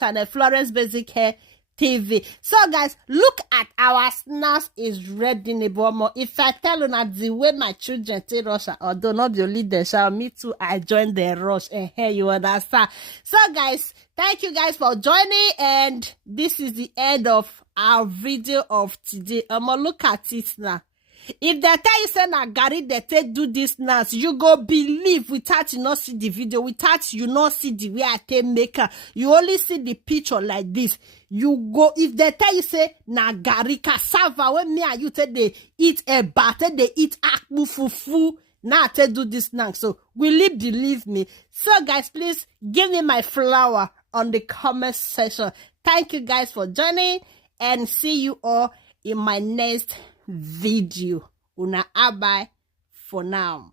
channel, Florence Basic Hair TV. So guys, look at our snacks is ready. If I tell you that the way my children take rush, although not the only they shall, me too, I join the rush, and here you understand. So guys, thank you guys for joining, and this is the end of our video of today. Look at it now. If they tell you say na Gary they take do this now, you go believe without you not see the video, without you not see the way I take make her. You only see the picture like this. You go, if they tell you say na Gary cassava, when me and you take they eat a batter, they eat akpu fufu. Now I take do this now. So will you believe me? So guys, please give me my flower on the comment section. Thank you guys for joining, and see you all in my next video. Una abai for now.